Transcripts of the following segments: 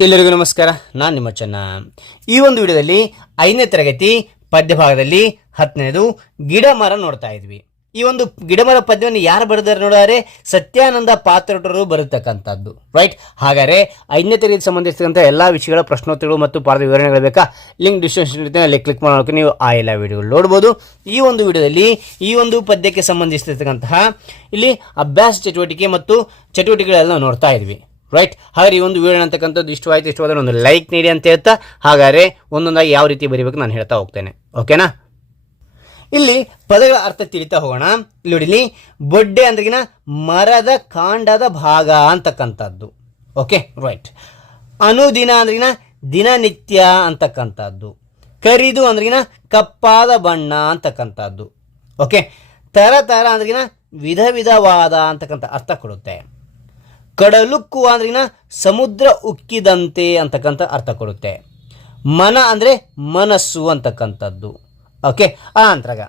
ಎಲ್ಲರಿಗೂ ನಮಸ್ಕಾರ, ನಾನು ನಿಮ್ಮ ಚೆನ್ನ. ಈ ಒಂದು ವಿಡಿಯೋದಲ್ಲಿ ಐದನೇ ತರಗತಿ ಪದ್ಯ ಭಾಗದಲ್ಲಿ ಹತ್ತನೇದು ಗಿಡ ಮರ ನೋಡ್ತಾ ಇದ್ವಿ. ಈ ಒಂದು ಗಿಡ ಮರ ಪದ್ಯವನ್ನು ಯಾರು ಬರೆದಾರೆ ನೋಡಿದರೆ ಸತ್ಯಾನಂದ ಪಾತ್ರರು ಬರತಕ್ಕಂಥದ್ದು ರೈಟ್ ಹಾಗಾದರೆ ಐದನೇ ತರಗತಿ ಸಂಬಂಧಿಸಿದಂಥ ಎಲ್ಲ ವಿಷಯಗಳ ಪ್ರಶ್ನೋತ್ತರಗಳು ಮತ್ತು ಪಾಠದ ವಿವರಣೆಗಳು ಬೇಕಾ? ಲಿಂಕ್ ಡಿಸ್ಕ್ರಿಪ್ಷನ್ ಅಲ್ಲಿ ಕ್ಲಿಕ್ ಮಾಡೋಕೆ ನೀವು ಆ ಎಲ್ಲ ವಿಡಿಯೋಗಳು ನೋಡ್ಬೋದು. ಈ ಒಂದು ವಿಡಿಯೋದಲ್ಲಿ ಈ ಒಂದು ಪದ್ಯಕ್ಕೆ ಸಂಬಂಧಿಸಿರ್ತಕ್ಕಂತಹ ಇಲ್ಲಿ ಅಭ್ಯಾಸ ಚಟುವಟಿಕೆ ಮತ್ತು ಚಟುವಟಿಕೆಗಳೆಲ್ಲ ನೋಡ್ತಾ ಇದ್ವಿ. ರೈಟ್ ಹಾಗಾದ್ರೆ ಈ ಒಂದು ವಿವರಣೆ ಅಂತಕ್ಕಂಥದ್ದು ಇಷ್ಟವಾಯಿತು, ಇಷ್ಟವಾದರೆ ಒಂದು ಲೈಕ್ ನೀಡಿ ಅಂತ ಹೇಳ್ತಾ, ಹಾಗಾದರೆ ಒಂದೊಂದಾಗಿ ಯಾವ ರೀತಿ ಬರೀಬೇಕು ನಾನು ಹೇಳ್ತಾ ಹೋಗ್ತೇನೆ. ಓಕೆನಾ ಇಲ್ಲಿ ಪದಗಳ ಅರ್ಥ ತಿಳಿತಾ ಹೋಗೋಣ. ಇಲ್ಲಿ ನೋಡಿ ಇಲ್ಲಿ, ಬೊಡ್ಡೆ ಅಂದ್ರಗಿನ ಮರದ ಕಾಂಡದ ಭಾಗ ಅಂತಕ್ಕಂಥದ್ದು. ಓಕೆ ರೈಟ್ ಅನುದಿನ ಅಂದ್ರಗಿನ ದಿನನಿತ್ಯ ಅಂತಕ್ಕಂಥದ್ದು. ಕರಿದು ಅಂದ್ರಗಿನ ಕಪ್ಪಾದ ಬಣ್ಣ ಅಂತಕ್ಕಂಥದ್ದು. ಓಕೆ ತರ ತರ ಅಂದ್ರಗಿನ ವಿಧ ವಿಧವಾದ ಅಂತಕ್ಕಂಥ ಅರ್ಥ ಕೊಡುತ್ತೆ. ಕಡಲುಕ್ಕುವ ಅಂದ್ರಿನ ಸಮುದ್ರ ಉಕ್ಕಿದಂತೆ ಅಂತಕ್ಕಂಥ ಅರ್ಥ ಕೊಡುತ್ತೆ. ಮನ ಅಂದರೆ ಮನಸ್ಸು ಅಂತಕ್ಕಂಥದ್ದು. ಓಕೆ ಆ ಅಂತರಾಗ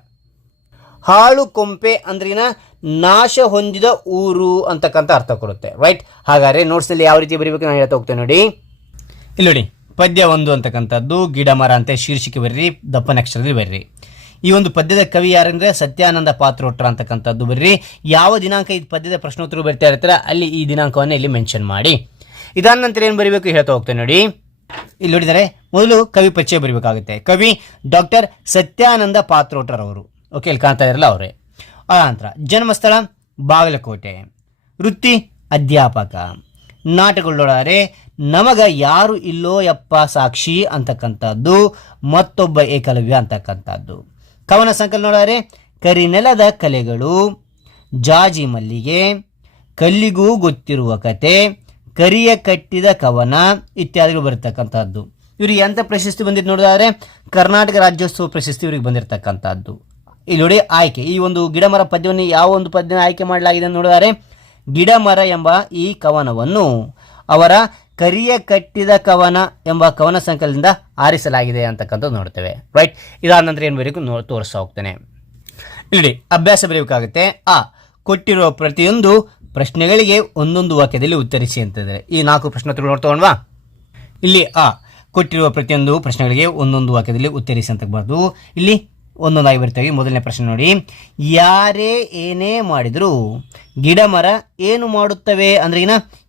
ಹಾಳು ಕೊಂಪೆ ಅಂದ್ರಿನ ನಾಶ ಹೊಂದಿದ ಊರು ಅಂತಕ್ಕಂಥ ಅರ್ಥ ಕೊಡುತ್ತೆ. ರೈಟ್ ಹಾಗಾದ್ರೆ ನೋಟ್ಸ್ನಲ್ಲಿ ಯಾವ ರೀತಿ ಬರೀಬೇಕು ನಾನು ಹೇಳ್ತಾ ಹೋಗ್ತೇನೆ ನೋಡಿ. ಇಲ್ಲಿ ನೋಡಿ. ಪದ್ಯ ಒಂದು ಅಂತಕ್ಕಂಥದ್ದು. ಗಿಡ ಮರ ಅಂತ ಶೀರ್ಷಿಕೆ ಬರ್ರಿ. ದಪ್ಪನಕ್ಷರದಲ್ಲಿ ಬರ್ರಿ. ಈ ಒಂದು ಪದ್ಯದ ಕವಿ ಯಾರಂದ್ರೆ ಸತ್ಯಾನಂದ ಪಾತ್ರೋಟ್ರ ಅಂತಕ್ಕಂಥದ್ದು ಬರ್ರಿ. ಯಾವ ದಿನಾಂಕ ಈ ಪದ್ಯದ ಪ್ರಶ್ನೋತ್ತರ ಬರ್ತಾ ಇರ್ತಾರೆ ಅಲ್ಲಿ ಈ ದಿನಾಂಕವನ್ನು ಇಲ್ಲಿ ಮೆನ್ಷನ್ ಮಾಡಿ. ಇದಾದ ನಂತರ ಏನು ಬರೀಬೇಕು ಹೇಳ್ತಾ ಹೋಗ್ತೇನೆ ನೋಡಿ. ಇಲ್ಲಿ ನೋಡಿದರೆ ಮೊದಲು ಕವಿ ಪರಿಚಯ ಬರೀಬೇಕಾಗುತ್ತೆ. ಕವಿ ಡಾಕ್ಟರ್ ಸತ್ಯಾನಂದ ಪಾತ್ರೋಟರ್ ಅವರು ಓಕೆ ಇಲ್ಲಿ ಕಾಣ್ತಾ ಇರಲ್ಲ ಅವರೇ. ಆನಂತರ ನಂತರ ಜನ್ಮಸ್ಥಳ ಬಾಗಲಕೋಟೆ. ವೃತ್ತಿ ಅಧ್ಯಾಪಕ. ನಾಟಕಗಳೊಳಗೆ ನಮಗ ಯಾರು ಇಲ್ಲೋ ಯಪ್ಪ ಸಾಕ್ಷಿ ಅಂತಕ್ಕಂಥದ್ದು, ಮತ್ತೊಬ್ಬ ಏಕಲವ್ಯ ಅಂತಕ್ಕಂಥದ್ದು. ಕವನ ಸಂಕಲನ ನೋಡಿದರೆ ಕರಿನೆಲದ ಕಲೆಗಳು, ಜಾಜಿ ಮಲ್ಲಿಗೆ, ಕಲ್ಲಿಗೂ ಗೊತ್ತಿರುವ ಕತೆ, ಕರಿಯ ಕಟ್ಟಿದ ಕವನ ಇತ್ಯಾದಿಗಳು ಬರತಕ್ಕಂಥದ್ದು ಇವ್ರಿಗೆ ಎಂಥ ಪ್ರಶಸ್ತಿ ಬಂದಿದ್ದು ನೋಡಿದ್ರೆ ಕರ್ನಾಟಕ ರಾಜ್ಯೋತ್ಸವ ಪ್ರಶಸ್ತಿ ಇವರಿಗೆ ಬಂದಿರತಕ್ಕಂಥದ್ದು ಇಲ್ಲಿ ನೋಡಿ ಆಯ್ಕೆ. ಈ ಒಂದು ಗಿಡಮರ ಪದ್ಯವನ್ನು ಯಾವ ಒಂದು ಪದ್ಯ ಆಯ್ಕೆ ಮಾಡಲಾಗಿದೆ ನೋಡಿದರೆ ಗಿಡಮರ ಎಂಬ ಈ ಕವನವನ್ನು ಅವರ ಕರಿಯ ಕಟ್ಟಿದ ಕವನ ಎಂಬ ಕವನ ಸಂಕಲನದಿಂದ ಆರಿಸಲಾಗಿದೆ ಅಂತಕ್ಕಂಥದ್ದು ನೋಡ್ತೇವೆ. ರೈಟ್ ಇದಾದ ನಂತರ ಏನು ಬರೀಕು ನೋ ತೋರಿಸ್ತಾ ಹೋಗ್ತೇನೆ. ಇಲ್ಲಿ ಅಭ್ಯಾಸ ಬರೆಯಬೇಕಾಗುತ್ತೆ ಆ ಕೊಟ್ಟಿರುವ ಪ್ರತಿಯೊಂದು ಪ್ರಶ್ನೆಗಳಿಗೆ ಒಂದೊಂದು ವಾಕ್ಯದಲ್ಲಿ ಉತ್ತರಿಸಿ ಅಂತಿದ್ದಾರೆ ಈ ನಾಲ್ಕು ಪ್ರಶ್ನೋತ್ತರಗಳು ನೋಡ್ತಗೊಂಡ್ವಾ ಇಲ್ಲಿ, ಆ, ಕೊಟ್ಟಿರುವ ಪ್ರತಿಯೊಂದು ಪ್ರಶ್ನೆಗಳಿಗೆ ಒಂದೊಂದು ವಾಕ್ಯದಲ್ಲಿ ಉತ್ತರಿಸಿ ಅಂತ ಬರ್ದು, ಇಲ್ಲಿ ಒಂದೊಂದಾಗಿ ಬರ್ತೇವೆ. ಮೊದಲನೇ ಪ್ರಶ್ನೆ ನೋಡಿ. ಯಾರೇ ಏನೇ ಮಾಡಿದರೂ ಗಿಡ ಮರ ಏನು ಮಾಡುತ್ತವೆ? ಅಂದ್ರೆ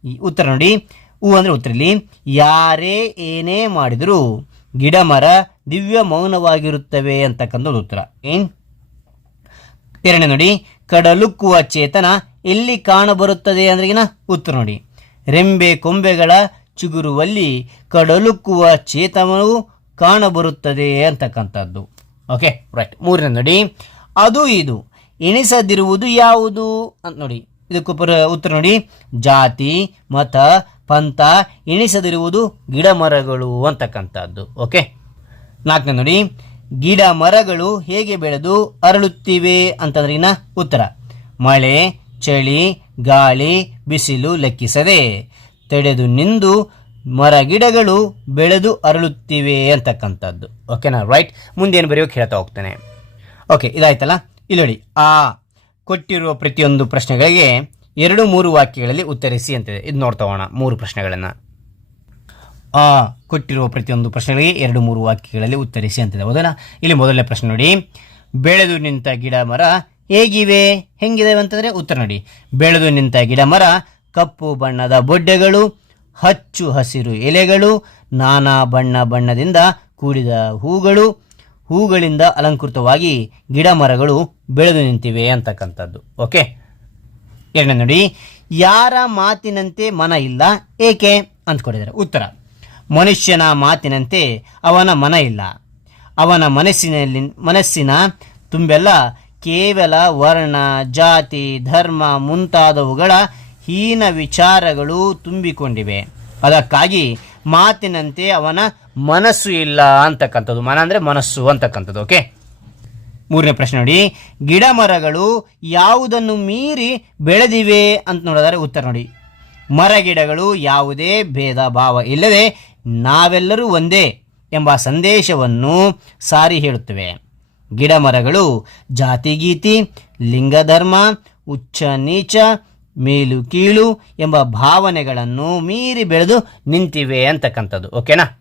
ಈ ಉತ್ತರ ನೋಡಿ. ಹೂ ಅಂದ್ರೆ ಉತ್ತರ ಇಲ್ಲಿ ಯಾರೇ ಏನೇ ಮಾಡಿದರೂ ಗಿಡ ಮರ ದಿವ್ಯ ಮೌನವಾಗಿರುತ್ತವೆ ಅಂತಕ್ಕಂಥ ಒಂದು ಉತ್ತರ. ಏನ್? ಎರಡನೇ ನೋಡಿ, ಕಡಲುಕ್ಕುವ ಚೇತನ ಎಲ್ಲಿ ಕಾಣಬರುತ್ತದೆ ಅಂದ್ರೆಗಿನ ಉತ್ತರ ನೋಡಿ. ರೆಂಬೆ ಕೊಂಬೆಗಳ ಚಿಗುರುವಲ್ಲಿ ಕಡಲುಕ್ಕುವ ಚೇತನವು ಕಾಣಬರುತ್ತದೆ ಅಂತಕ್ಕಂಥದ್ದು. ಓಕೆ ರೈಟ್ ಮೂರನೇ ನೋಡಿ, ಅದು ಇದು, ಎಣಿಸದಿರುವುದು ಯಾವುದು? ಅಂತ ನೋಡಿ. ಇದಕ್ಕೊಬ್ಬರ ಉತ್ತರ ನೋಡಿ, ಜಾತಿ, ಮತ ಪಂಥ ಎಣಿಸದಿರುವುದು ಗಿಡ ಮರಗಳು ಅಂತಕ್ಕಂಥದ್ದು. ಓಕೆ ನಾಲ್ಕನೇ ನೋಡಿ ಗಿಡ ಮರಗಳು ಹೇಗೆ ಬೆಳೆದು ಅರಳುತ್ತಿವೆ ಅಂತಂದ್ರಿನ ಉತ್ತರ. ಮಳೆ, ಚಳಿ, ಗಾಳಿ, ಬಿಸಿಲು ಲೆಕ್ಕಿಸದೆ ತಡೆದು ನಿಂದು ಮರ ಗಿಡಗಳು ಬೆಳೆದು ಅರಳುತ್ತಿವೆ ಅಂತಕ್ಕಂಥದ್ದು. ಓಕೆನಾ ರೈಟ್ ಮುಂದೇನು ಬರೆಯೋಕೆ ಹೇಳ್ತಾ ಹೋಗ್ತೇನೆ. ಓಕೆ ಇದಾಯ್ತಲ್ಲ? ಇಲ್ಲಿ ನೋಡಿ ಆ ಕೊಟ್ಟಿರುವ ಪ್ರತಿಯೊಂದು ಪ್ರಶ್ನೆಗಳಿಗೆ ಎರಡು ಮೂರು ವಾಕ್ಯಗಳಲ್ಲಿ ಉತ್ತರಿಸಿ ಅಂತಿದೆ ಇದು. ನೋಡ್ತಾ ಹೋಗೋಣ, ಮೂರು ಪ್ರಶ್ನೆಗಳನ್ನು. ಆ, ಕೊಟ್ಟಿರುವ ಪ್ರತಿಯೊಂದು ಪ್ರಶ್ನೆಗಳಿಗೆ ಎರಡು ಮೂರು ವಾಕ್ಯಗಳಲ್ಲಿ ಉತ್ತರಿಸಿ ಅಂತಿದೆ ಹೌದಾ ಇಲ್ಲಿ ಮೊದಲನೇ ಪ್ರಶ್ನೆ ನೋಡಿ. ಬೆಳೆದು ನಿಂತ ಗಿಡ ಮರ ಹೇಗಿವೆ? ಹೆಂಗಿದಾವೆ ಅಂತಂದರೆ ಉತ್ತರ ನೋಡಿ. ಬೆಳೆದು ನಿಂತ ಗಿಡ ಮರ, ಕಪ್ಪು ಬಣ್ಣದ ಬೊಡ್ಡೆಗಳು, ಹಚ್ಚು ಹಸಿರು ಎಲೆಗಳು, ನಾನಾ ಬಣ್ಣ ಬಣ್ಣದಿಂದ ಕೂಡಿದ ಹೂಗಳು, ಹೂಗಳಿಂದ ಅಲಂಕೃತವಾಗಿ ಗಿಡ ಮರಗಳು ಬೆಳೆದು ನಿಂತಿವೆ ಅಂತಕ್ಕಂಥದ್ದು. ಓಕೆ? ಎರಡನೇ ನೋಡಿ, ಯಾರ ಮಾತಿನಂತೆ ಮನ ಇಲ್ಲ, ಏಕೆ ಅಂತ ಉತ್ತರ, ಮನುಷ್ಯನ ಮಾತಿನಂತೆ ಅವನ ಮನ ಇಲ್ಲ. ಅವನ ಮನಸ್ಸಿನಲ್ಲಿ, ಮನಸ್ಸಿನ ತುಂಬೆಲ್ಲ ಕೇವಲ ವರ್ಣ, ಜಾತಿ, ಧರ್ಮ ಮುಂತಾದವುಗಳ ಹೀನ ವಿಚಾರಗಳು ತುಂಬಿಕೊಂಡಿವೆ. ಅದಕ್ಕಾಗಿ ಮಾತಿನಂತೆ ಅವನ ಮನಸ್ಸು ಇಲ್ಲ ಅಂತಕ್ಕಂಥದ್ದು. ಮನ ಅಂದರೆ ಮನಸ್ಸು ಅಂತಕ್ಕಂಥದ್ದು ಓಕೆ ಮೂರನೇ ಪ್ರಶ್ನೆ ನೋಡಿ. ಗಿಡ ಮರಗಳು ಯಾವುದನ್ನು ಮೀರಿ ಬೆಳೆದಿವೆ ಅಂತ ನೋಡಿದರೆ ಉತ್ತರ ನೋಡಿ. ಮರ ಗಿಡಗಳು ಯಾವುದೇ ಭೇದ ಭಾವ ಇಲ್ಲದೆ ನಾವೆಲ್ಲರೂ ಒಂದೇ ಎಂಬ ಸಂದೇಶವನ್ನು ಸಾರಿ ಹೇಳುತ್ತವೆ. ಗಿಡ ಮರಗಳು ಜಾತಿಗೀತಿ ಲಿಂಗಧರ್ಮ, ಉಚ್ಚ ನೀಚ, ಮೇಲು ಕೀಳು ಎಂಬ ಭಾವನೆಗಳನ್ನು ಮೀರಿ ಬೆಳೆದು ನಿಂತಿವೆ ಅಂತಕ್ಕಂಥದ್ದು. ಓಕೆನಾ?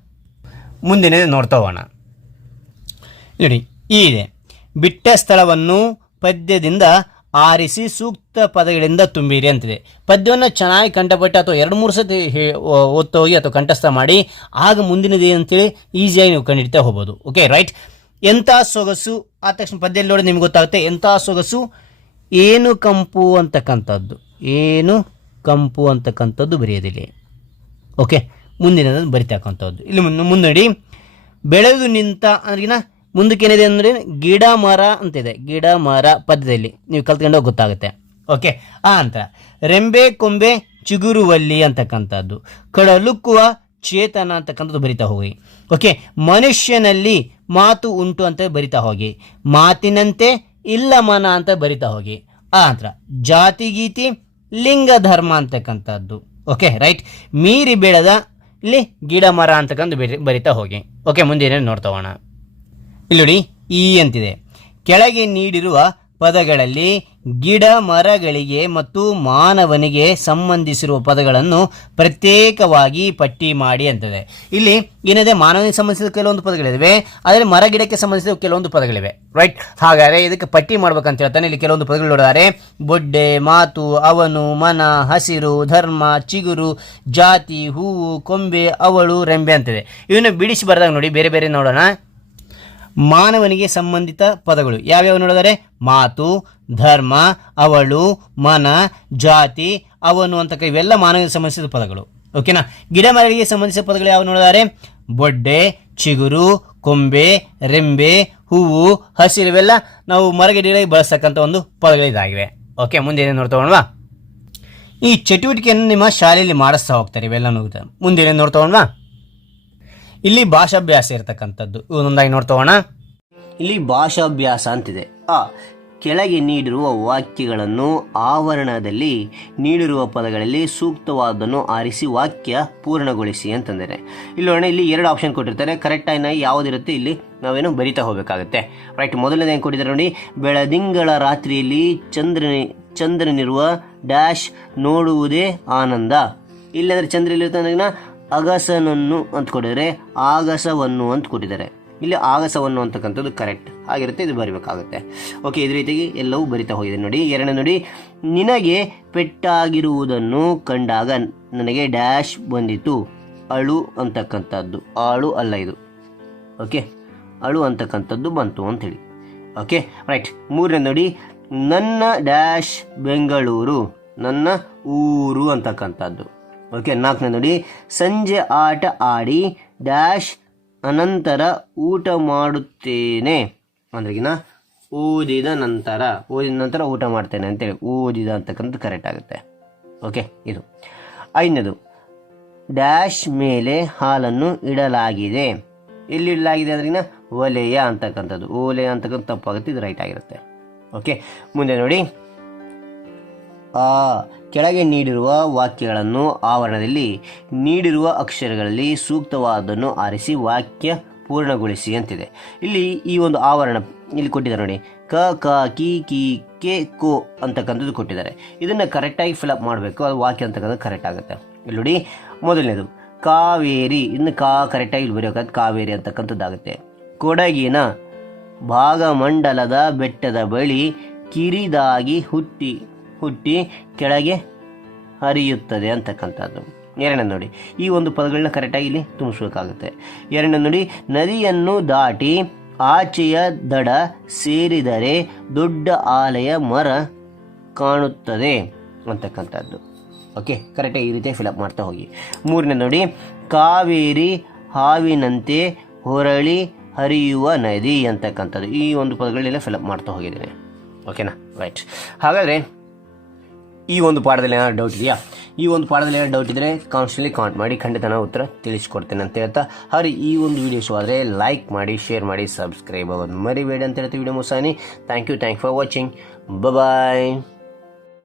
ಮುಂದಿನದು ನೋಡ್ತಾ ಹೋಗೋಣ. ನೋಡಿ, ಈ ಇದೆ. ಬಿಟ್ಟ ಸ್ಥಳವನ್ನು ಪದ್ಯದಿಂದ ಆರಿಸಿ ಸೂಕ್ತ ಪದಗಳಿಂದ ತುಂಬಿರಿ ಅಂತಿದೆ. ಪದ್ಯವನ್ನು ಚೆನ್ನಾಗಿ ಕಂಠಪಟ್ಟು ಅಥವಾ ಎರಡು ಮೂರು ಸತಿ ಓದ್ತಾ ಹೋಗಿ ಅಥವಾ ಕಂಠಸ್ಥ ಮಾಡಿ, ಆಗ ಮುಂದಿನದು ಅಂತೇಳಿ ಈಸಿಯಾಗಿ ನೀವು ಕಂಡಿಡ್ತಾ ಹೋಗ್ಬೋದು. ಓಕೆ ರೈಟ್ ಎಂಥ ಸೊಗಸು ಆ ತಕ್ಷಣ ಪದ್ಯದಲ್ಲಿ ನೋಡಿ ನಿಮ್ಗೆ ಗೊತ್ತಾಗುತ್ತೆ, ಎಂಥ ಸೊಗಸು? ಏನು ಕಂಪು ಅಂತಕ್ಕಂಥದ್ದು. ಏನು ಕಂಪು ಅಂತಕ್ಕಂಥದ್ದು ಬರೆಯೋದಿಲ್ಲ. ಓಕೆ ಮುಂದಿನದನ್ನು ಬರಿತಕ್ಕಂಥದ್ದು. ಇಲ್ಲಿ ಮುನ್ನ ಮುನ್ನಡಿ ಬೆಳೆದು ನಿಂತ ಮುಂದಕ್ಕೇನಿದೆ ಅಂದರೆ ಗಿಡ ಮರ ಅಂತಿದೆ. ಗಿಡ ಮರ ಪದ್ಯದಲ್ಲಿ. ನೀವು ಕಲ್ತ್ಕೊಂಡೋಗಿ ಗೊತ್ತಾಗುತ್ತೆ. ಓಕೆ ಆ ನಂತರ ರೆಂಬೆ, ಕೊಂಬೆ, ಚಿಗುರುವಲ್ಲಿ ಅಂತಕ್ಕಂಥದ್ದು. ಕಡಲುಕ್ಕುವ ಚೇತನ ಅಂತಕ್ಕಂಥದ್ದು ಬರಿತಾ ಹೋಗಿ. ಓಕೆ ಮನುಷ್ಯನಲ್ಲಿ ಮಾತು ಉಂಟು ಅಂತ ಬರಿತಾ ಹೋಗಿ. ಮಾತಿನಂತೆ ಇಲ್ಲ ಮನ ಅಂತ ಬರಿತಾ ಹೋಗಿ. ಆ ನಂತರ ಜಾತಿ, ಗೀತಿ, ಲಿಂಗ, ಧರ್ಮ ಅಂತಕ್ಕಂಥದ್ದು. ಓಕೆ ರೈಟ್ ಮೀರಿ ಬೆಳೆದ ಇಲ್ಲಿ ಗಿಡ ಮರ ಅಂತಕ್ಕಂಥ ಬರಿ, ಬರಿತಾ ಹೋಗಿ. ಓಕೆ ಮುಂದೆ ನೋಡ್ತಾ ಹೋಗೋಣ. ಇಲ್ಲಿ ಈ ಅಂತಿದೆ. ಕೆಳಗೆ ನೀಡಿರುವ ಪದಗಳಲ್ಲಿ ಗಿಡ ಮರಗಳಿಗೆ ಮತ್ತು ಮಾನವನಿಗೆ ಸಂಬಂಧಿಸಿರುವ ಪದಗಳನ್ನು ಪ್ರತ್ಯೇಕವಾಗಿ ಪಟ್ಟಿ ಮಾಡಿ ಅಂತದೆ. ಇಲ್ಲಿ ಏನಿದೆ, ಮಾನವನಿಗೆ ಸಂಬಂಧಿಸಿದ ಕೆಲವೊಂದು ಪದಗಳಿವೆ ಆದರೆ ಮರ ಗಿಡಕ್ಕೆ ಸಂಬಂಧಿಸಿದ ಕೆಲವೊಂದು ಪದಗಳಿವೆ ರೈಟ್ ಹಾಗಾದರೆ ಇದಕ್ಕೆ ಪಟ್ಟಿ ಮಾಡ್ಬೇಕಂತ ಹೇಳ್ತಾನೆ, ಇಲ್ಲಿ ಕೆಲವೊಂದು ಪದಗಳು ನೋಡಿದರೆ. ಬೊಡ್ಡೆ, ಮಾತು, ಅವನು, ಮನ, ಹಸಿರು, ಧರ್ಮ, ಚಿಗುರು, ಜಾತಿ, ಹೂವು, ಕೊಂಬೆ, ಅವಳು, ರೆಂಬೆ ಅಂತಿದೆ. ಇವನ್ನ ಬಿಡಿಸಿ ಬರೆದಾಗ ನೋಡಿ, ಬೇರೆ ಬೇರೆ ನೋಡೋಣ. ಮಾನವನಿಗೆ ಸಂಬಂಧಿತ ಪದಗಳು. ಯಾವ್ಯಾವ ನೋಡಿದರೆ? ಮಾತು, ಧರ್ಮ, ಅವಳು, ಮನ, ಜಾತಿ, ಅವನು ಅಂತ ಇವೆಲ್ಲ ಮಾನವನಿಗೆ ಸಂಬಂಧಿಸಿದ ಪದಗಳು. ಓಕೆನಾ ಗಿಡ ಮರಗಳಿಗೆ ಸಂಬಂಧಿಸಿದ ಪದಗಳು ಯಾವ ನೋಡಿದರೆ? ಬೊಡ್ಡೆ, ಚಿಗುರು, ಕೊಂಬೆ, ರೆಂಬೆ, ಹೂವು, ಹಸಿರು ಇವೆಲ್ಲ ನಾವು ಮರಗಿಡಗಳಿಗೆ ಬಳಸ್ತಕ್ಕಂಥ ಒಂದು ಪದಗಳಿದಾಗಿವೆ. ಓಕೆ ಮುಂದೆ ಏನೇನು ನೋಡ್ತಾ ಈ ಚಟುವಟಿಕೆಯನ್ನು ನಿಮ್ಮ ಶಾಲೆಯಲ್ಲಿ ಮಾಡಿಸ್ತಾ ಹೋಗ್ತಾರೆ ಇವೆಲ್ಲ ಮುಂದೆ ಏನೇನು ನೋಡ್ತಾ ಇಲ್ಲಿ ಭಾಷಾಭ್ಯಾಸ ಇರತಕ್ಕಂಥದ್ದು. ಒಂದೊಂದಾಗಿ ನೋಡ್ತೋಣ ಇಲ್ಲಿ ಭಾಷಾಭ್ಯಾಸ ಅಂತಿದೆ. ಆ, ಕೆಳಗೆ ನೀಡಿರುವ ವಾಕ್ಯಗಳನ್ನು ಆವರಣದಲ್ಲಿ ನೀಡಿರುವ ಪದಗಳಲ್ಲಿ ಸೂಕ್ತವಾದನ್ನು ಆರಿಸಿ ವಾಕ್ಯ ಪೂರ್ಣಗೊಳಿಸಿ ಅಂತಂದರೆ. ಇಲ್ಲಿ ನೋಡೋಣ, ಇಲ್ಲಿ ಎರಡು ಆಪ್ಷನ್ ಕೊಟ್ಟಿರ್ತಾರೆ. ಕರೆಕ್ಟಾಗಿ ಯಾವುದಿರುತ್ತೆ ಇಲ್ಲಿ? ನಾವೇನು ಬರಿತಾ ಹೋಗಬೇಕಾಗುತ್ತೆ. ರೈಟ್ ಮೊದಲನೇ ಏನು ಕೊಟ್ಟಿದ್ದಾರೆ ನೋಡಿ. ಬೆಳದಿಂಗಳ ರಾತ್ರಿಯಲ್ಲಿ ಚಂದ್ರನಿ, ಚಂದ್ರನಿರುವ ಡ್ಯಾಶ್ ನೋಡುವುದೇ ಆನಂದ. ಇಲ್ಲಂದರೆ ಚಂದ್ರ ಇಲ್ಲಿರ್ತಾನ ಅಗಸನನ್ನು ಅಂತ ಕೊಟ್ಟಿದ್ದಾರೆ ಆಗಸವನ್ನು ಅಂತ ಕೊಟ್ಟಿದ್ದಾರೆ. ಇಲ್ಲಿ ಆಗಸವನ್ನು ಅಂತಕ್ಕಂಥದ್ದು ಕರೆಕ್ಟ್ ಆಗಿರುತ್ತೆ, ಇದು ಬರಿಬೇಕಾಗುತ್ತೆ. ಓಕೆ ಇದೇ ರೀತಿಯಾಗಿ ಎಲ್ಲವೂ ಬರಿತಾ ಹೋಗಿದೆ ನೋಡಿ. ಎರಡನೇ ನೋಡಿ, ನಿನಗೆ ಪೆಟ್ಟಾಗಿರುವುದನ್ನು ಕಂಡಾಗ ನನಗೆ ಡ್ಯಾಶ್ ಬಂದಿತು. ಅಳು ಅಂತಕ್ಕಂಥದ್ದು. ಆಳು ಅಲ್ಲ ಇದು. ಓಕೆ ಅಳು ಅಂತಕ್ಕಂಥದ್ದು ಬಂತು ಅಂಥೇಳಿ. ಓಕೆ ರೈಟ್ ಮೂರನೇ ನೋಡಿ, ನನ್ನ ಡ್ಯಾಶ್ ಬೆಂಗಳೂರು, ನನ್ನ ಊರು ಅಂತಕ್ಕಂಥದ್ದು. ಓಕೆ, ನಾಲ್ಕನೇ ನೋಡಿ. ಸಂಜೆ ಆಟ ಆಡಿ, ಡ್ಯಾಶ್ ಅನಂತರ ಊಟ ಮಾಡುತ್ತೇನೆ. ಅಂದ್ರಗಿನ, ಓದಿದ ನಂತರ ಓದಿದ ನಂತರ ಊಟ ಮಾಡ್ತೇನೆ ಅಂತೇಳಿ. ಓದಿದ ಅಂತಕ್ಕಂಥದ್ದು ಕರೆಕ್ಟ್ ಆಗುತ್ತೆ. ಓಕೆ, ಇದು. ಐದನೇದು, ಡ್ಯಾಶ್ ಮೇಲೆ ಹಾಲನ್ನು ಇಡಲಾಗಿದೆ. ಎಲ್ಲಿ ಇಡಲಾಗಿದೆ ಅಂದ್ರಗಿನ, ಒಲೆಯ ಅಂತಕ್ಕಂಥದ್ದು. ಓಲೆಯ ಅಂತಕ್ಕಂಥ ತಪ್ಪಾಗುತ್ತೆ, ಇದು ರೈಟ್ ಆಗಿರುತ್ತೆ. ಓಕೆ, ಮುಂದೆ ನೋಡಿ. ಆ ಕೆಳಗೆ ನೀಡಿರುವ ವಾಕ್ಯಗಳನ್ನು ಆವರಣದಲ್ಲಿ ನೀಡಿರುವ ಅಕ್ಷರಗಳಲ್ಲಿ ಸೂಕ್ತವಾದನ್ನು ಆರಿಸಿ ವಾಕ್ಯ ಪೂರ್ಣಗೊಳಿಸಿ ಅಂತಿದೆ ಇಲ್ಲಿ ಈ ಒಂದು ಆವರಣ ಇಲ್ಲಿ ಕೊಟ್ಟಿದ್ದಾರೆ ನೋಡಿ. ಕ ಕ, ಕಿ ಕಿ, ಕೆ, ಕೋ ಅಂತಕ್ಕಂಥದ್ದು ಕೊಟ್ಟಿದ್ದಾರೆ. ಇದನ್ನು ಕರೆಕ್ಟಾಗಿ ಫಿಲಪ್ ಮಾಡಬೇಕು. ಅದು ವಾಕ್ಯ ಅಂತಕ್ಕಂಥದ್ದು ಕರೆಕ್ಟ್ ಆಗುತ್ತೆ. ಇಲ್ಲಿ ನೋಡಿ, ಮೊದಲನೇದು, ಕಾವೇರಿ. ಇನ್ನು ಕಾ ಕರೆಕ್ಟಾಗಿ ಇಲ್ಲಿ ಬರೆಯೋಕ್ಕಾಗ ಕಾವೇರಿ ಅಂತಕ್ಕಂಥದ್ದಾಗುತ್ತೆ. ಕೊಡಗಿನ ಭಾಗಮಂಡಲದ ಬೆಟ್ಟದ ಬಳಿ ಕಿರಿದಾಗಿ ಹುಟ್ಟಿ ಹುಟ್ಟಿ ಕೆಳಗೆ ಹರಿಯುತ್ತದೆ ಅಂತಕ್ಕಂಥದ್ದು. ಎರಡನೇ ನೋಡಿ. ಈ ಒಂದು ಪದಗಳನ್ನ ಕರೆಕ್ಟಾಗಿ ಇಲ್ಲಿ ತುಂಬಿಸ್ಬೇಕಾಗುತ್ತೆ. ಎರಡನೇ ನೋಡಿ, ನದಿಯನ್ನು ದಾಟಿ ಆಚೆಯ ದಡ ಸೇರಿದರೆ ದೊಡ್ಡ ಆಲಯ ಮರ ಕಾಣುತ್ತದೆ ಅಂತಕ್ಕಂಥದ್ದು. ಓಕೆ ಕರೆಕ್ಟಾಗಿ ಈ ರೀತಿ ಫಿಲಪ್ ಮಾಡ್ತಾ ಹೋಗಿ. ಮೂರನೇ ನೋಡಿ, ಕಾವೇರಿ ಹಾವಿನಂತೆ ಹೊರಳಿ ಹರಿಯುವ ನದಿ ಅಂತಕ್ಕಂಥದ್ದು. ಈ ಒಂದು ಪದಗಳನ್ನೆಲ್ಲ ಫಿಲಪ್ ಮಾಡ್ತಾ ಹೋಗಿದ್ದೇನೆ. ಓಕೆನಾ ರೈಟ್ ಹಾಗಾದರೆ ಈ ಒಂದು ಪಾಠದಲ್ಲಿ ಏನಾದ್ರು ಡೌಟ್ ಇದೆಯಾ? ಈ ಒಂದು ಪಾಠದಲ್ಲಿ ಏನಾದ್ರು ಡೌಟ್ ಇದ್ದರೆ ಕಾನ್ಸ್ಟೆಂಟ್ಲಿ ಕಾಮೆಂಟ್ ಮಾಡಿ ಖಂಡಿತ ನಾನು ಉತ್ತರ ತಿಳಿಸ್ಕೊಡ್ತೇನೆ ಅಂತ ಹೇಳ್ತಾ. ಹಾಗೆ ಈ ಒಂದು ವಿಡಿಯೋ ಶೋ ಆದರೆ ಲೈಕ್ ಮಾಡಿ ಶೇರ್ ಮಾಡಿ ಸಬ್ಸ್ಕ್ರೈಬ್ ಆಗೋದು ಮರಿಬೇಡಿ ಅಂತ ಹೇಳ್ತೀವಿ video ಮುಸಾನಿ. Thank you thank for watching bye